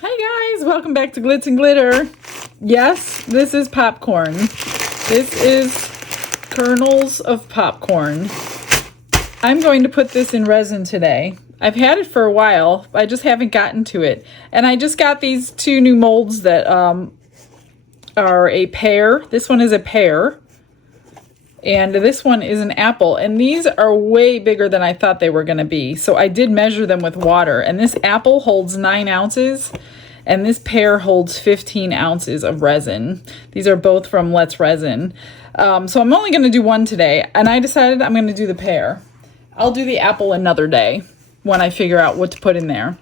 Hi guys, welcome back to Glitz and Glitter. Yes, this is popcorn. This is kernels of popcorn. I'm going to put this in resin today. I've had it for a while, I just haven't gotten to it. And I just got these two new molds that are a pear. This one is a pear. And this one is an apple. And these are way bigger than I thought they were going to be. So I did measure them with water. And this apple holds 9 ounces. And this pear holds 15 ounces of resin. These are both from Let's Resin. So I'm only going to do one today. And I decided I'm going to do the pear. I'll do the apple another day when I figure out what to put in there.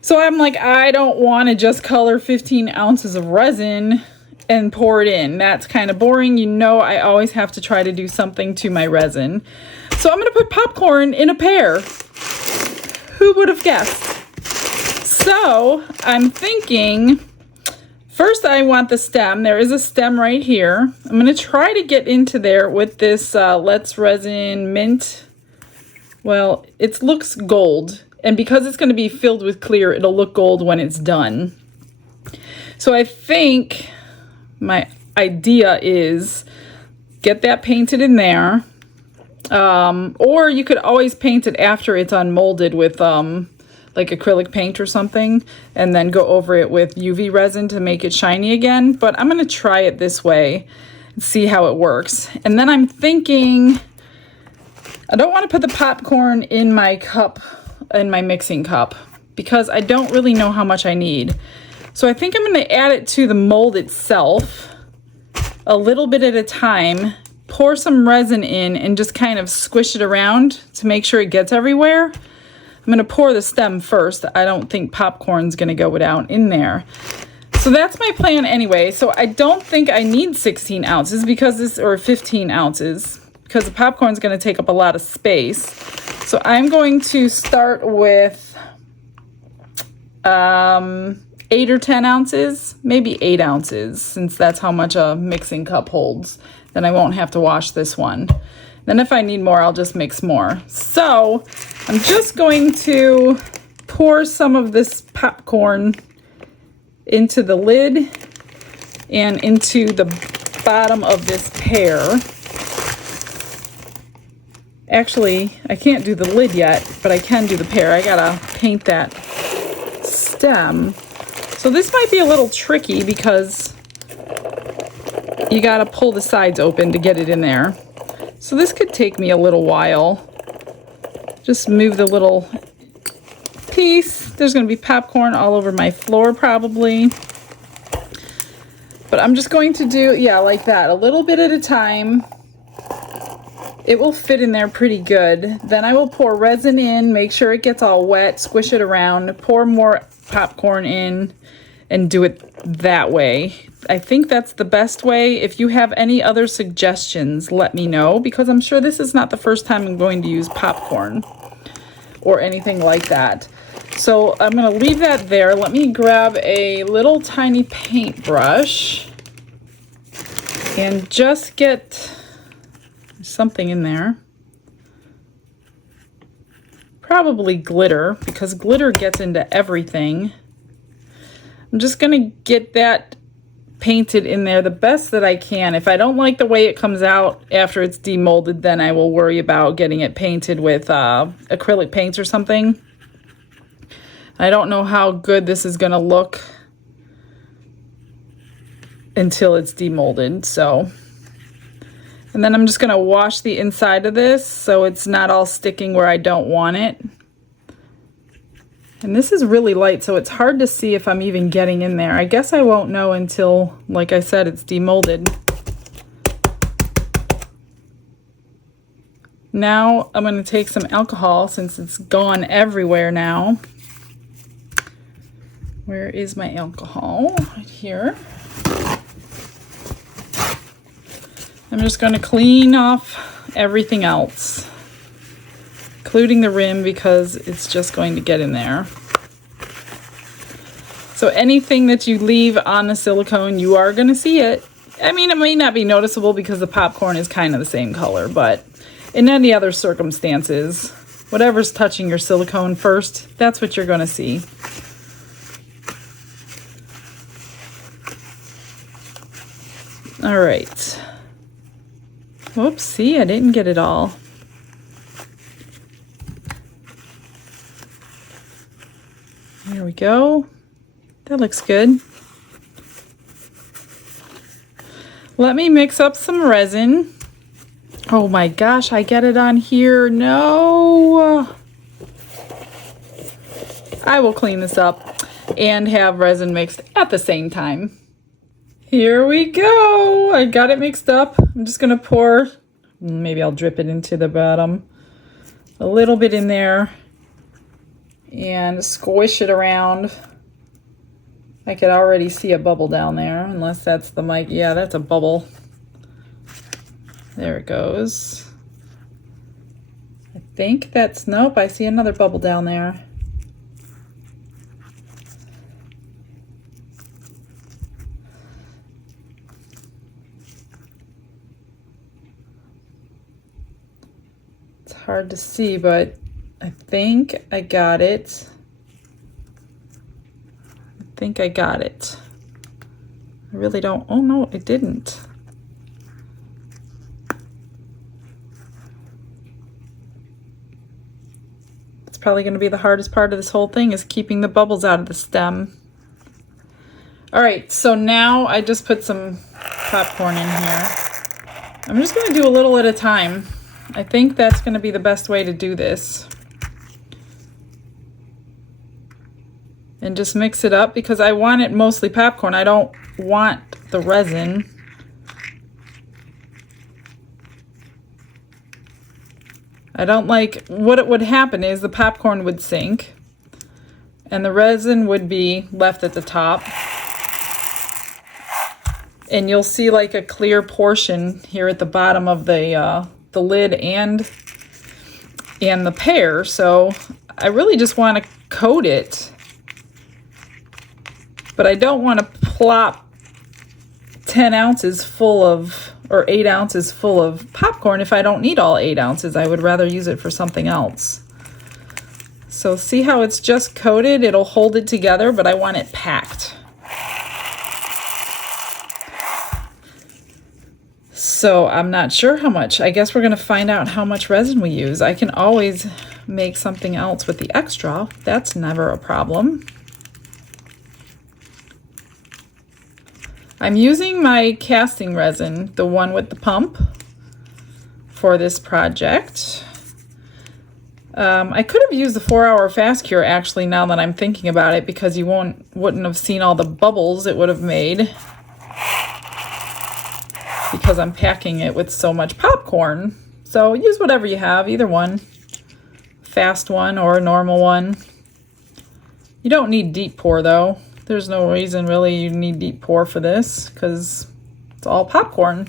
So I'm like, I don't want to just color 15 ounces of resin and pour it in. That's kind of boring. You know, I always have to try to do something to my resin. So I'm going to put popcorn in a pear. Who would have guessed? So I'm thinking, first I want the stem. There is a stem right here. I'm going to try to get into there with this Let's Resin mint. Well, it looks gold. And because it's going to be filled with clear, it'll look gold when it's done. So I think my idea is get that painted in there. Or you could always paint it after it's unmolded with like acrylic paint or something, and then go over it with UV resin to make it shiny again. But I'm going to try it this way and see how it works. And then I'm thinking, I don't want to put the popcorn in my cup, in my mixing cup, because I don't really know how much I need. So I think I'm going to add it to the mold itself a little bit at a time, pour some resin in and just kind of squish it around to make sure it gets everywhere. I'm going to pour the stem first. I don't think popcorn's going to go down in there. So that's my plan anyway. So I don't think I need 16 ounces because this, or 15 ounces, because the popcorn's going to take up a lot of space. So I'm going to start with 8 or 10 ounces, maybe 8 ounces, since that's how much a mixing cup holds. Then I won't have to wash this one. Then if I need more, I'll just mix more. So I'm just going to pour some of this popcorn into the lid and into the bottom of this pear. Actually, I can't do the lid yet, but I can do the pear. I gotta paint that stem. So this might be a little tricky because you gotta pull the sides open to get it in there. So this could take me a little while. Just move the little piece. There's gonna be popcorn all over my floor probably. But I'm just going to do, yeah, like that, a little bit at a time. It will fit in there pretty good. Then I will pour resin in, make sure it gets all wet, squish it around, pour more popcorn in, and do it that way. I think that's the best way. If you have any other suggestions, let me know, because I'm sure this is not the first time I'm going to use popcorn or anything like that. So I'm going to leave that there. Let me grab a little tiny paintbrush and just get something in there. Probably glitter, because glitter gets into everything. I'm just going to get that painted in there the best that I can. If I don't like the way it comes out after it's demolded, then I will worry about getting it painted with acrylic paints or something. I don't know how good this is going to look until it's demolded, so. And then I'm just going to wash the inside of this so it's not all sticking where I don't want it. And this is really light, so it's hard to see if I'm even getting in there. I guess I won't know until, like I said, it's demolded. Now I'm going to take some alcohol since it's gone everywhere now. Where is my alcohol? Right here. I'm just going to clean off everything else, including the rim, because it's just going to get in there. So anything that you leave on the silicone, you are going to see it. I mean, it may not be noticeable because the popcorn is kind of the same color, but in any other circumstances, whatever's touching your silicone first, that's what you're going to see. All right. Whoops, see, I didn't get it all. There we go. That looks good. Let me mix up some resin. Oh my gosh, I get it on here. No. I will clean this up and have resin mixed at the same time. Here we go. I got it mixed up. I'm just gonna pour, maybe I'll drip it into the bottom. A little bit in there and squish it around. I could already see a bubble down there, unless that's the mic. Yeah, that's a bubble. There it goes. I think that's, nope, I see another bubble down there. It's hard to see, but I think I got it. I think I got it. I really don't, oh no, it didn't. It's probably going to be the hardest part of this whole thing, is keeping the bubbles out of the stem. All right, so now I just put some popcorn in here. I'm just going to do a little at a time. I think that's going to be the best way to do this. And just mix it up because I want it mostly popcorn. I don't want the resin. I don't like, what it would happen is the popcorn would sink and the resin would be left at the top. And you'll see like a clear portion here at the bottom of the lid and the pear. So I really just want to coat it. But I don't want to plop 10 ounces full of, or 8 ounces full of popcorn if I don't need all 8 ounces. I would rather use it for something else. So see how it's just coated? It'll hold it together, but I want it packed. So I'm not sure how much. I guess we're going to find out how much resin we use. I can always make something else with the extra. That's never a problem. I'm using my casting resin, the one with the pump, for this project. I could have used the 4-hour fast cure actually, now that I'm thinking about it, because you wouldn't have seen all the bubbles it would have made, because I'm packing it with so much popcorn. So use whatever you have, either one, fast one or a normal one. You don't need deep pour though. There's no reason really you need deep pour for this because it's all popcorn.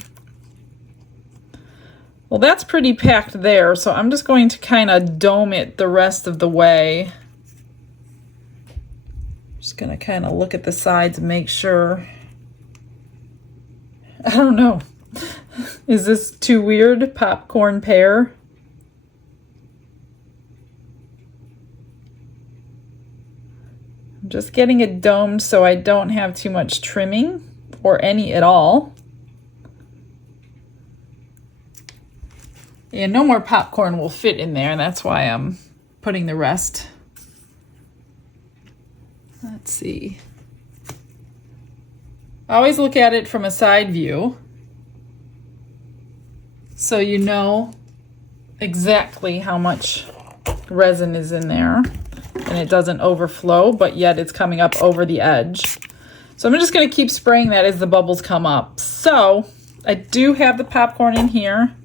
Well, that's pretty packed there, so I'm just going to kind of dome it the rest of the way. Just going to kind of look at the sides and make sure. I don't know. Is this too weird? Popcorn pear? Just getting it domed so I don't have too much trimming or any at all. And no more popcorn will fit in there. That's why I'm putting the rest. Let's see. Always look at it from a side view so you know exactly how much resin is in there. And it doesn't overflow, but yet it's coming up over the edge. So I'm just going to keep spraying that as the bubbles come up. So I do have the popcorn in here.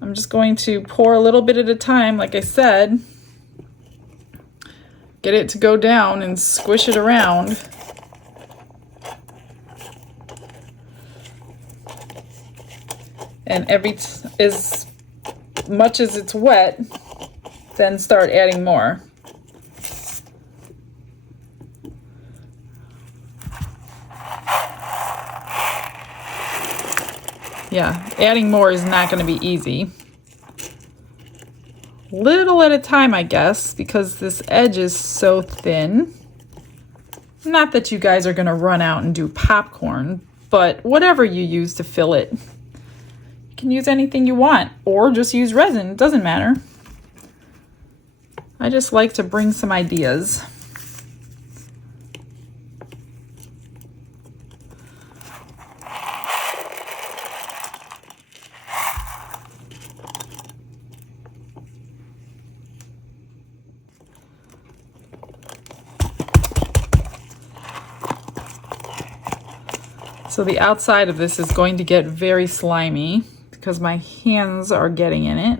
I'm just going to pour a little bit at a time, like I said. Get it to go down and squish it around. And as much as it's wet, then start adding more. Yeah, adding more is not going to be easy. Little at a time, I guess, because this edge is so thin. Not that you guys are going to run out and do popcorn, but whatever you use to fill it. You can use anything you want, or just use resin, it doesn't matter. I just like to bring some ideas. So the outside of this is going to get very slimy because my hands are getting in it.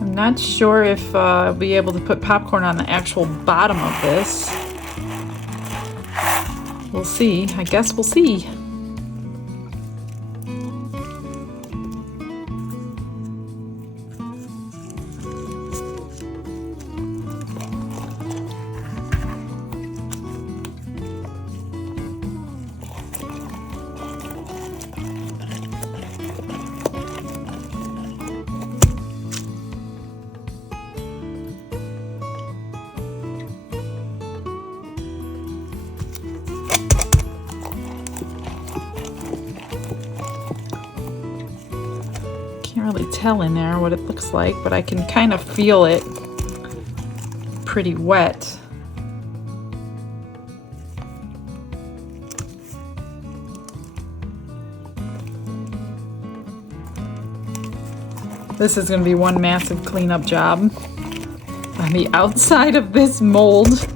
I'm not sure if I'll be able to put popcorn on the actual bottom of this. We'll see. I guess we'll see. Can't really tell in there what it looks like, but I can kind of feel it pretty wet. This is going to be one massive cleanup job on the outside of this mold.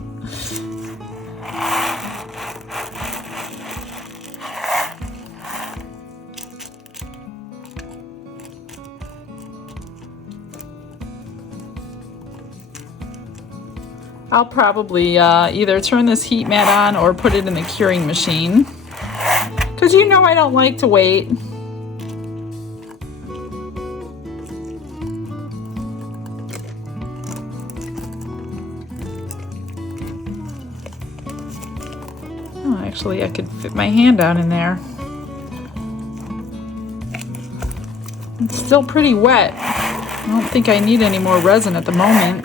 I'll probably either turn this heat mat on or put it in the curing machine, because you know I don't like to wait. Oh, actually I could fit my hand down in there. It's still pretty wet. I don't think I need any more resin at the moment.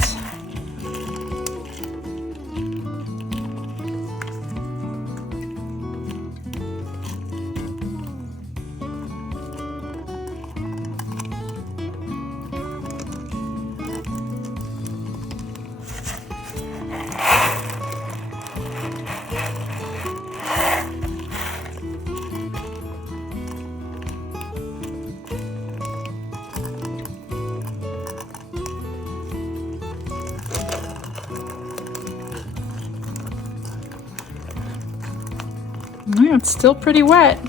Yeah, it's still pretty wet.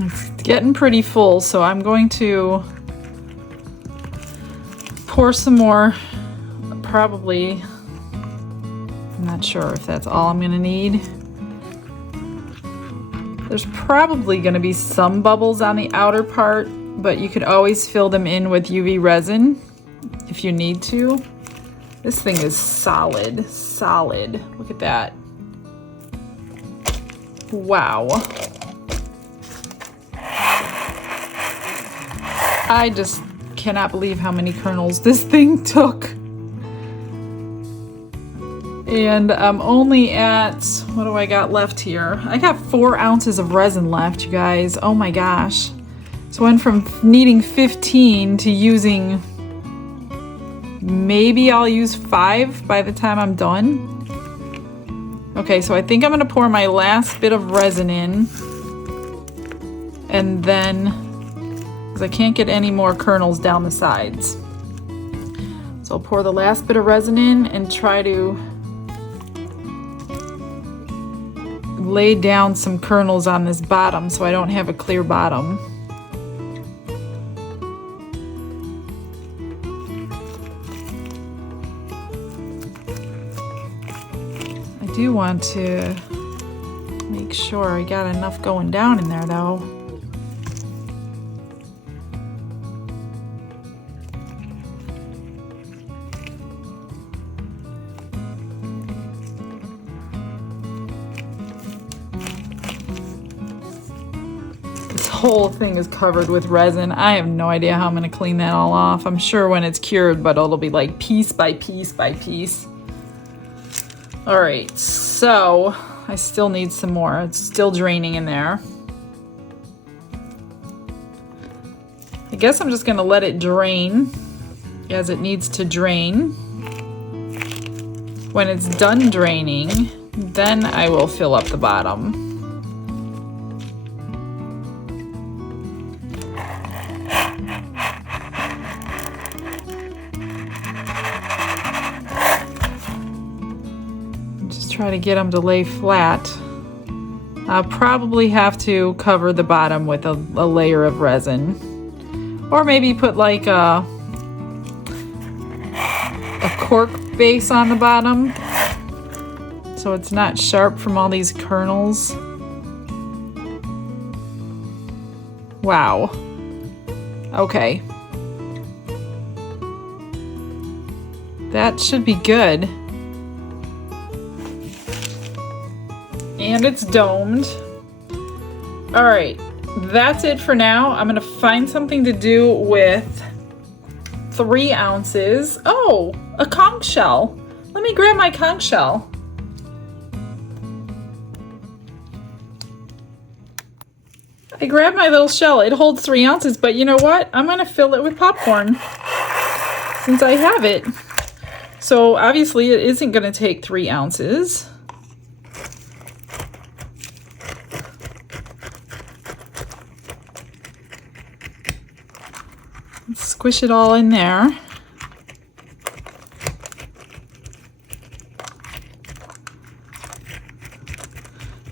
It's getting pretty full, so I'm going to pour some more. Probably, I'm not sure if that's all I'm gonna need. There's probably gonna be some bubbles on the outer part, but you could always fill them in with UV resin if you need to. This thing is solid, solid. Look at that. Wow. I just cannot believe how many kernels this thing took. And I'm only at, what do I got left here? I got 4 ounces of resin left, you guys. Oh my gosh. So I went from needing 15 to using, maybe I'll use 5 by the time I'm done. Okay, so I think I'm gonna pour my last bit of resin in. And then, because I can't get any more kernels down the sides. So I'll pour the last bit of resin in and try to lay down some kernels on this bottom so I don't have a clear bottom. I do want to make sure I got enough going down in there though. Whole thing is covered with resin. I have no idea how I'm going to clean that all off. I'm sure when it's cured, but it'll be like piece by piece by piece. All right, so I still need some more. It's still draining in there. I guess I'm just going to let it drain as it needs to drain. When it's done draining, then I will fill up the bottom. Try to get them to lay flat. I'll probably have to cover the bottom with a layer of resin, or maybe put like a cork base on the bottom so it's not sharp from all these kernels. Wow. Okay. That should be good. And it's domed. All right, that's it for now. I'm gonna find something to do with 3 ounces. Oh, a conch shell. Let me grab my conch shell. I grabbed my little shell. It holds 3 ounces, but you know what? I'm gonna fill it with popcorn since I have it. So obviously it isn't gonna take 3 ounces. Squish it all in there.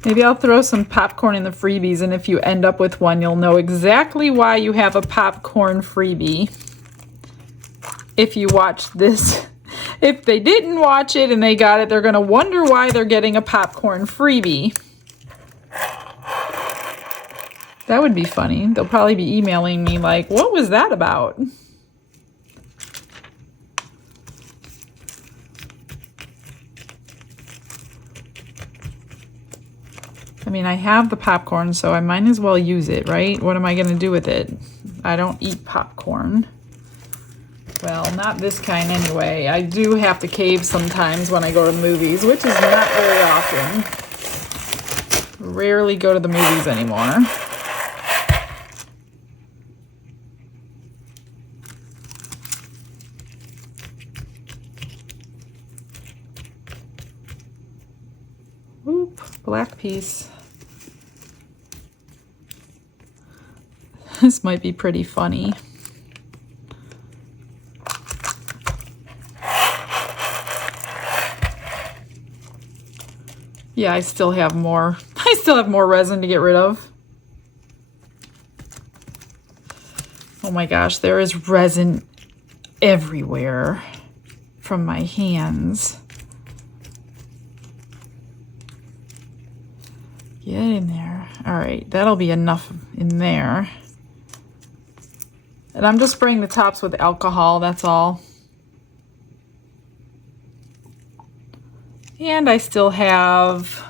Maybe I'll throw some popcorn in the freebies, and if you end up with one, you'll know exactly why you have a popcorn freebie. If you watched this. If they didn't watch it and they got it, they're going to wonder why they're getting a popcorn freebie. That would be funny. They'll probably be emailing me like, what was that about? I mean, I have the popcorn, so I might as well use it, right? What am I going to do with it? I don't eat popcorn. Well, not this kind anyway. I do have to cave sometimes when I go to the movies, which is not very often. Rarely go to the movies anymore. Oop, black piece. This might be pretty funny. Yeah, I still have more. I still have more resin to get rid of. Oh my gosh, there is resin everywhere from my hands. Get in there. All right, that'll be enough in there. And I'm just spraying the tops with alcohol, that's all. And I still have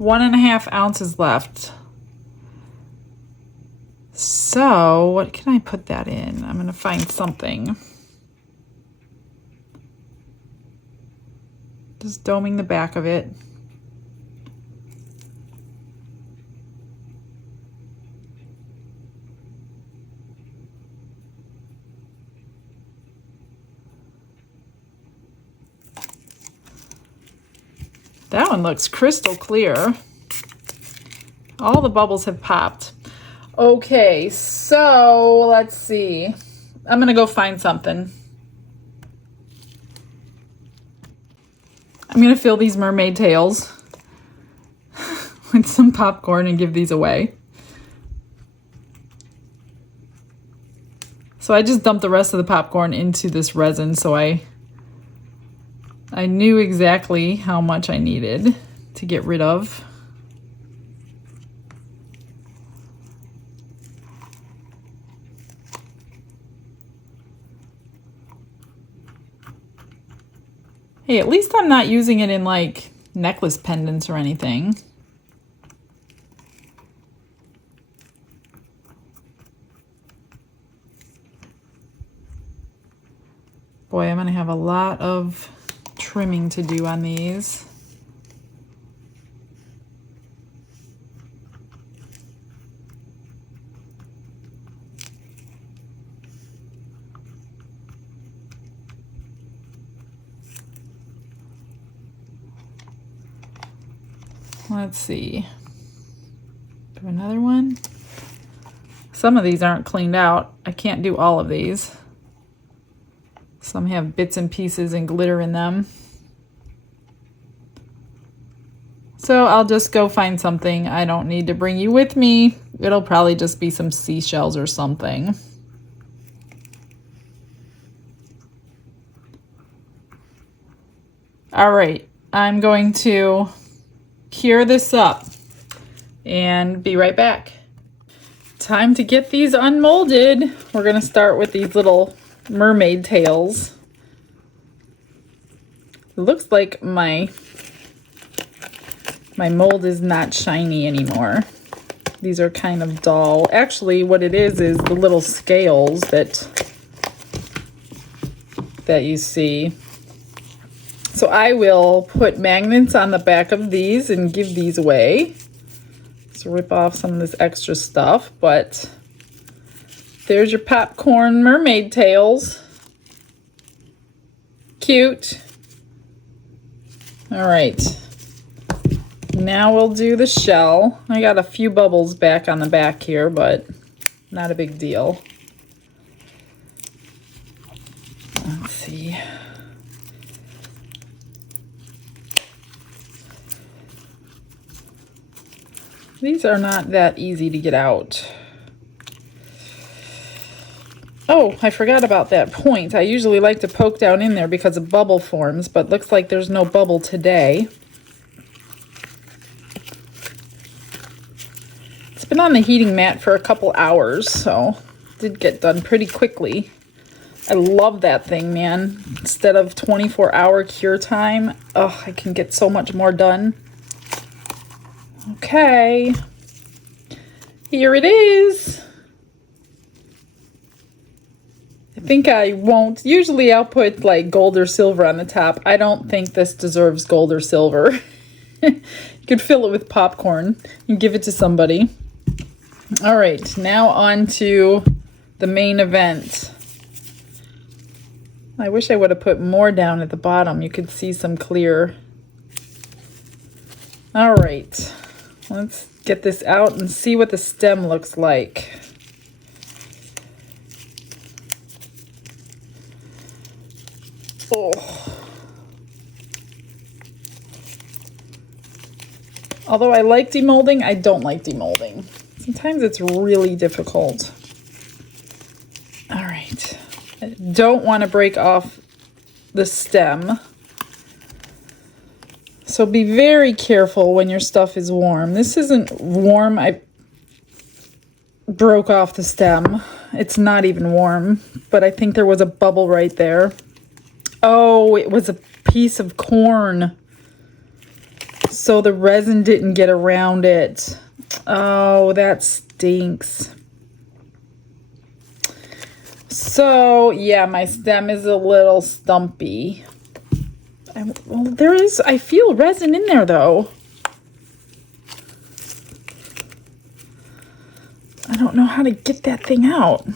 1.5 ounces left. So what can I put that in? I'm gonna find something. Just doming the back of it. That one looks crystal clear. All the bubbles have popped. Okay, so let's see. I'm gonna go find something. I'm gonna fill these mermaid tails with some popcorn and give these away. So I just dumped the rest of the popcorn into this resin, so I knew exactly how much I needed to get rid of. Hey, at least I'm not using it in like necklace pendants or anything. Boy, I'm gonna have a lot of trimming to do on these. Let's see. Do another one. Some of these aren't cleaned out. I can't do all of these. Some have bits and pieces and glitter in them. So I'll just go find something. I don't need to bring you with me. It'll probably just be some seashells or something. All right, I'm going to cure this up and be right back. Time to get these unmolded. We're gonna start with these little mermaid tails. It looks like my mold is not shiny anymore. These are kind of dull. Actually, what it is the little scales that you see. So I will put magnets on the back of these and give these away. So rip off some of this extra stuff, but there's your popcorn mermaid tails. Cute. All right. Now we'll do the shell. I got a few bubbles back on the back here, but not a big deal. Let's see. These are not that easy to get out. Oh, I forgot about that point. I usually like to poke down in there because a bubble forms, but looks like there's no bubble today. It's been on the heating mat for a couple hours, so it did get done pretty quickly. I love that thing, man. Instead of 24-hour cure time, oh, I can get so much more done. Okay, here it is. I think I won't. Usually I'll put like gold or silver on the top. I don't think this deserves gold or silver. You could fill it with popcorn and give it to somebody. All right, now on to the main event. I wish I would have put more down at the bottom. You could see some clear. All right. Let's get this out and see what the stem looks like. Oh. Although I like demolding, I don't like demolding. Sometimes it's really difficult. Don't want to break off the stem. So be very careful when your stuff is warm. This isn't warm. I broke off the stem. It's not even warm, but I think there was a bubble right there. Oh, it was a piece of corn. So the resin didn't get around it. Oh, that stinks. So, yeah, my stem is a little stumpy. Well, I feel resin in there, though. I don't know how to get that thing out. I'm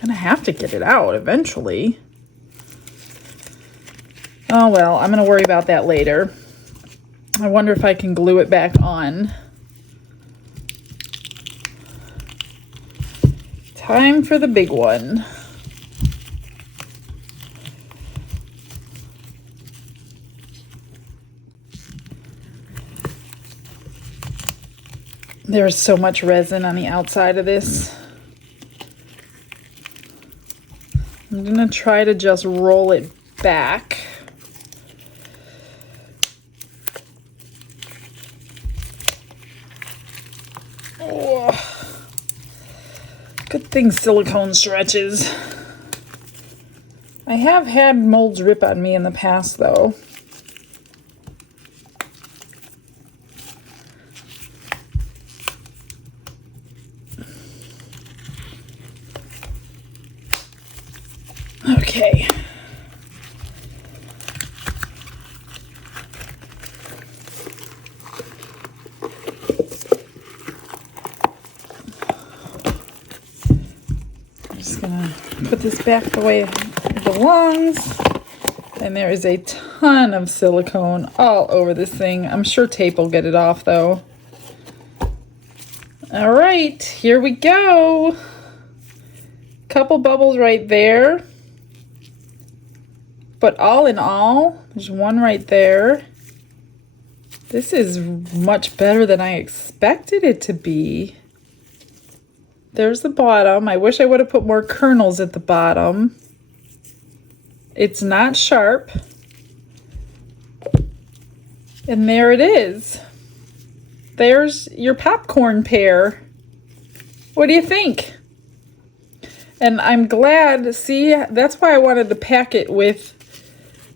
gonna have to get it out eventually. Oh, well, I'm gonna worry about that later. I wonder if I can glue it back on. Time for the big one. There's so much resin on the outside of this. I'm gonna try to just roll it back. Good thing silicone stretches. I have had molds rip on me in the past, though. Okay. Gonna put this back the way it belongs. And there is a ton of silicone all over this thing. I'm sure tape will get it off though. All right, here we go. Couple bubbles right there. But all in all, there's one right there. This is much better than I expected it to be. There's the bottom. I wish I would have put more kernels at the bottom. It's not sharp. And there it is. There's your popcorn pear. What do you think? And I'm glad, see, that's why I wanted to pack it with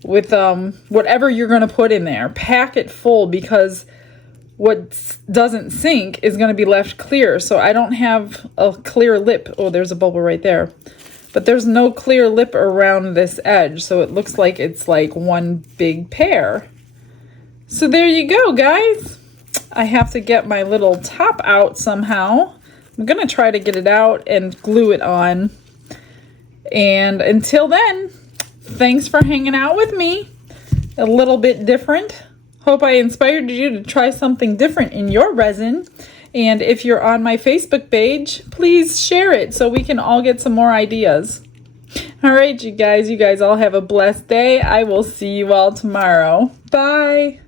whatever you're going to put in there. Pack it full, because what doesn't sink is going to be left clear. So I don't have a clear lip. Oh, there's a bubble right there. But there's no clear lip around this edge. So it looks like it's like one big pear. So there you go, guys. I have to get my little top out somehow. I'm going to try to get it out and glue it on. And until then, thanks for hanging out with me. A little bit different. Hope I inspired you to try something different in your resin. And if you're on my Facebook page, please share it so we can all get some more ideas. All right, you guys all have a blessed day. I will see you all tomorrow. Bye.